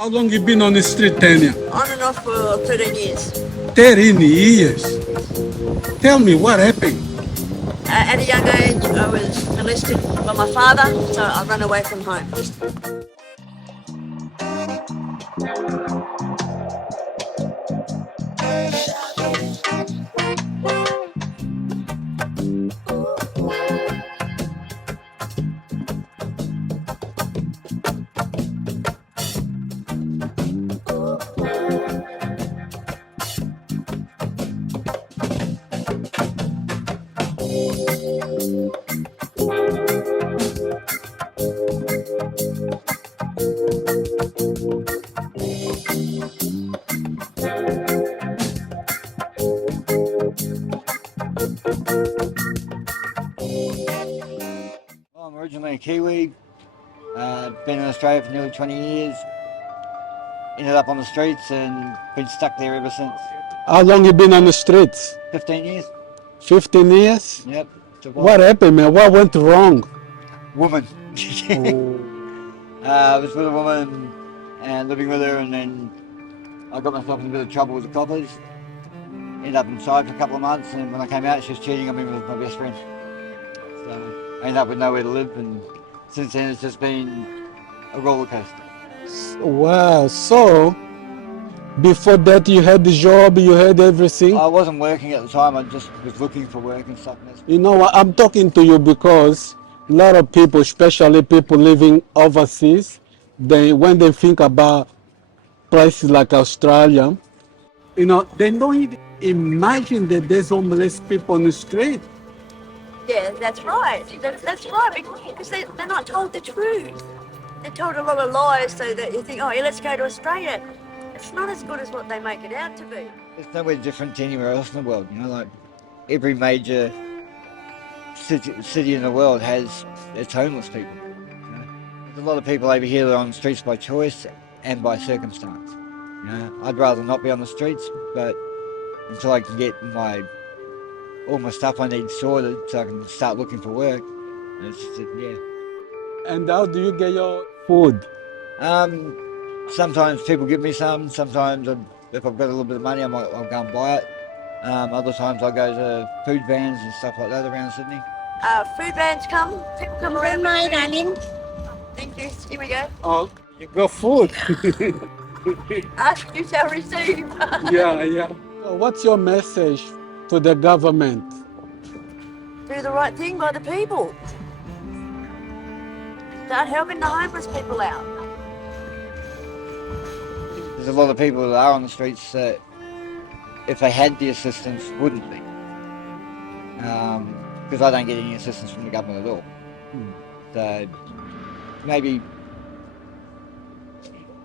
How long you been on the street, Tanya? On and off for 13 years. 13 years. Tell me what happened. At a young age, I was molested by my father, so I ran away from home. Well, I'm originally a Kiwi, been in Australia for nearly 20 years, ended up on the streets and been stuck there ever since. How long you been on the streets? 15 years? 15 years? Yep. What happened, man? What went wrong? Woman. I was with a woman and living with her, and then I got myself in a bit of trouble with the coppers. Ended up inside for a couple of months, and when I came out, she was cheating on me with my best friend. So I ended up with nowhere to live, and since then it's just been a roller coaster. Wow. So, before that, you had the job, you had everything? I wasn't working at the time, I just was looking for work and stuff. You know what? I'm talking to you because a lot of people, especially people living overseas, when they think about places like Australia, they don't even imagine that there's homeless people on the street. Yeah, that's right. That's right, because they're not told the truth. They're told a lot of lies so that you think, oh, yeah, let's go to Australia. It's not as good as what they make it out to be. It's nowhere different to anywhere else in the world, like every major city in the world has its homeless people. There's a lot of people over here that are on the streets by choice and by circumstance. I'd rather not be on the streets, but until I can get all my stuff I need sorted so I can start looking for work, yeah. And how do you get your food? Sometimes people give me some. Sometimes if I've got a little bit of money, I'll go and buy it. Other times I go to food vans and stuff like that around Sydney. Food vans come, people come around. Thank you. Here we go. Oh, you got food. Ask, you shall receive. Yeah. So what's your message to the government? Do the right thing by the people. Start helping the homeless people out. There's a lot of people that are on the streets that, if they had the assistance, wouldn't be. Because I don't get any assistance from the government at all. So maybe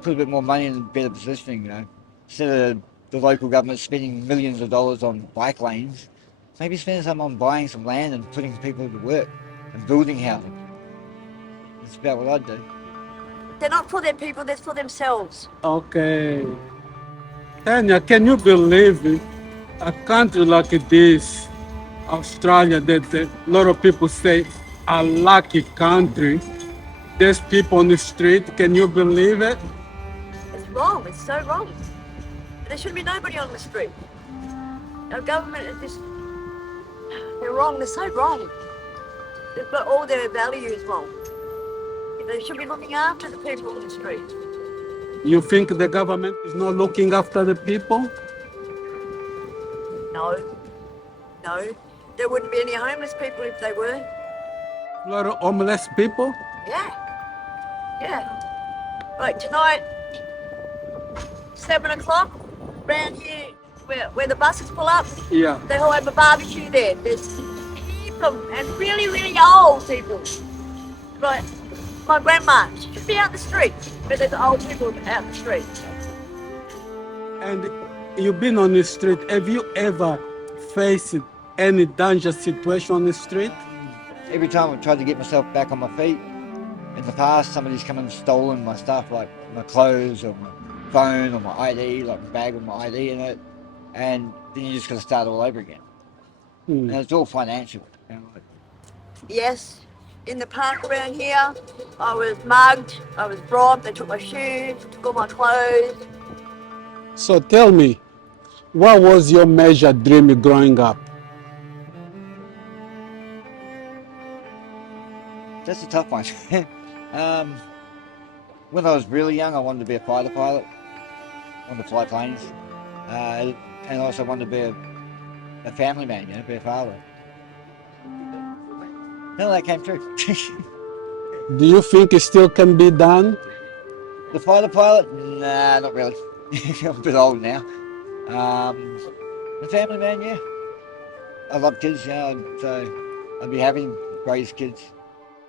put a bit more money in better positioning, Instead of the local government spending millions of dollars on bike lanes, maybe spend some on buying some land and putting people to work and building housing. That's about what I'd do. They're not for their people, they're for themselves. Okay. Tanya, can you believe it? A country like this, Australia, that a lot of people say a lucky country, there's people on the street. Can you believe it? It's wrong, it's so wrong. There should be nobody on the street. Our government is just, they're wrong, they're so wrong. They've got all their values wrong. They should be looking after the people on the street. You think the government is not looking after the people? No. There wouldn't be any homeless people if they were. A lot of homeless people? Yeah. Like tonight, 7 o'clock, around here, where the buses pull up, Yeah. they'll have a barbecue there. There's heaps of them, and really, really old people. Like my grandma, she should be out the street, but there's old people out the street. And you've been on the street. Have you ever faced any dangerous situation on the street? Every time I've tried to get myself back on my feet, in the past somebody's come and stolen my stuff, like my clothes or my phone or my ID, like a bag with my ID in it, and then you just got to start all over again. And it's all financial. Yes, in the park around here. I was mugged, I was robbed, they took my shoes, took all my clothes. So tell me, what was your major dream growing up? That's a tough one. When I was really young, I wanted to be a fighter pilot. I wanted to fly planes. And also wanted to be a family man, be a father. None of that came true. Do you think it still can be done? The fighter pilot? Nah, not really. I'm a bit old now. The family man, yeah. I love kids, so I'd be happy to raise kids.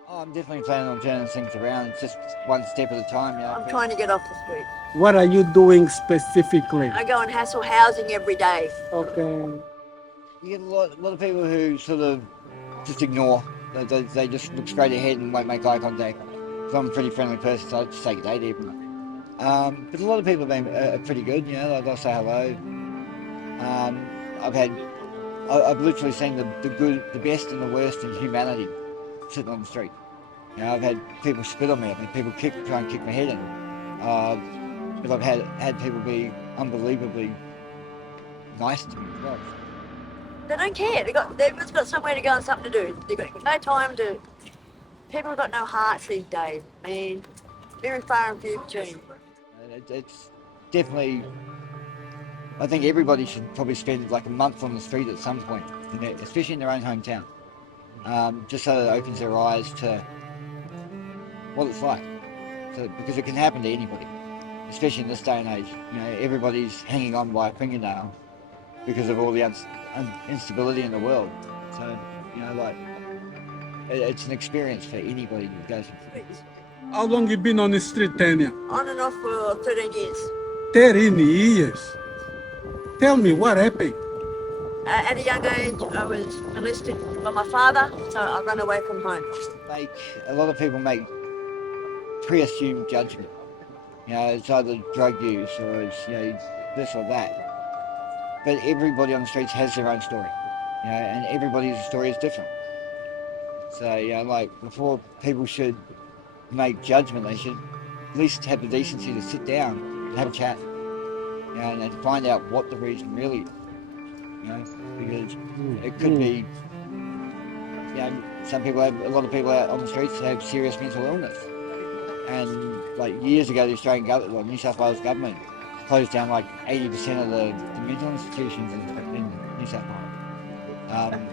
Oh, I'm definitely planning on turning things around. It's just one step at a time, I'm trying to get off the street. What are you doing specifically? I go and hassle housing every day. Okay. You get a lot of people who sort of just ignore. They just look straight ahead and won't make eye contact. So I'm a pretty friendly person, so I just take it day even. But a lot of people have been pretty good, they'll say hello. I've literally seen the good, the best and the worst in humanity sitting on the street. I've had people spit on me, I've had people try and kick my head in. But I've had people be unbelievably nice to me as well. They don't care. They've just got somewhere to go and something to do. They've got no time to. People have got no hearts these days. I mean, very far and few between. It's definitely. I think everybody should probably spend like a month on the street at some point, especially in their own hometown, just so that it opens their eyes to what it's like. Because it can happen to anybody, especially in this day and age. Everybody's hanging on by a fingernail because of all the instability in the world. So, it's an experience for anybody who goes through it. How long you been on the street, Tanya? On and off for 13 years. 13 years. Tell me, what happened? At a young age, I was molested by my father, so I ran away from home. A lot of people make pre-assumed judgment. It's either drug use or it's this or that. But everybody on the streets has their own story, and everybody's story is different. So, before people should make judgment, they should at least have the decency to sit down and have a chat, and find out what the reason really is. Because it could be, a lot of people out on the streets have serious mental illness. And years ago, the Australian government, New South Wales government, closed down 80% of the mental institutions in New South Wales.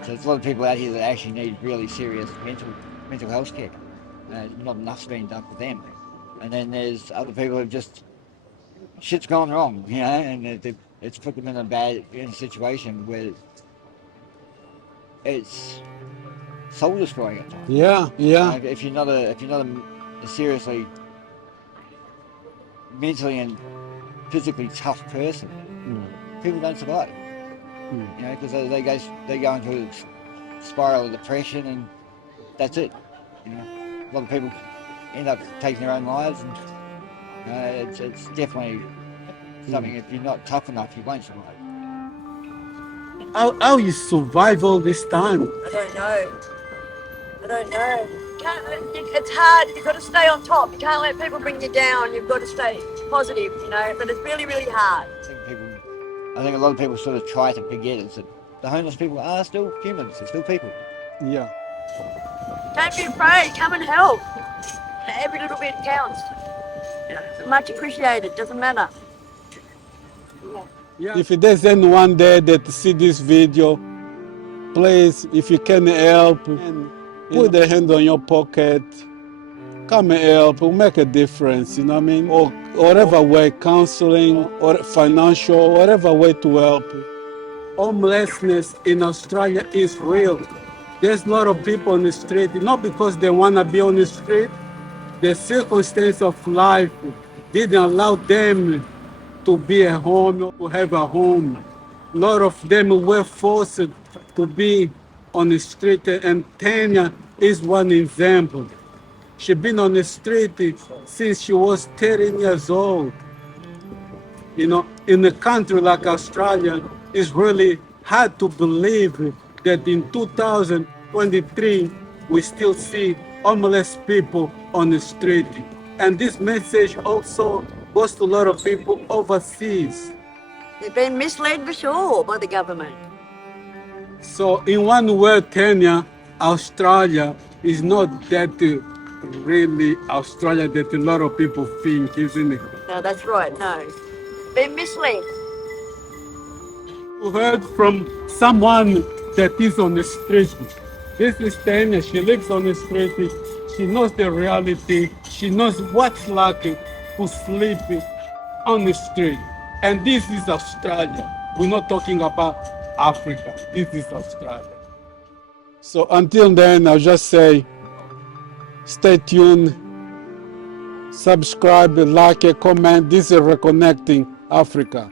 So there's a lot of people out here that actually need really serious mental health care. Not enough's being done for them. And then there's other people who just shit's gone wrong, and it's put them in a situation where it's soul destroying at times. Yeah. If you're not a seriously mentally and physically tough person, people don't survive. Because they go into a spiral of depression, and that's it. A lot of people end up taking their own lives, and it's definitely something. If you're not tough enough, you won't survive. How you survive all this time? I don't know. It's hard. You've got to stay on top. You can't let people bring you down. You've got to stay positive, But it's really, really hard. I think a lot of people sort of try to forget it. That the homeless people are still humans. They're still people. Yeah. Don't be afraid. Come and help. Every little bit counts. Much appreciated. Doesn't matter. Yeah. If there's anyone there that see this video, please, if you can help, put a hand on your pocket. Come and help. Will make a difference. Or whatever way, counseling or financial, whatever way to help. Homelessness in Australia is real. There's a lot of people on the street, not because they want to be on the street. The circumstance of life didn't allow them to be at home, to have a home. A lot of them were forced to be on the street, and Tanya is one example. She's been on the street since she was 13 years old. In a country like Australia, it's really hard to believe that in 2023, we still see homeless people on the street. And this message also goes to a lot of people overseas. They've been misled for sure by the government. So in one word, Kenya, Australia is not that really Australia that a lot of people think, isn't it? No, that's right, no. Been misled. We heard from someone that is on the street. This is Tanya. She lives on the street. She knows the reality. She knows what's like to sleep on the street. And this is Australia. We're not talking about Africa. This is Australia. So until then, I'll just say, stay tuned, subscribe, like, comment. This is Reconnecting Africa.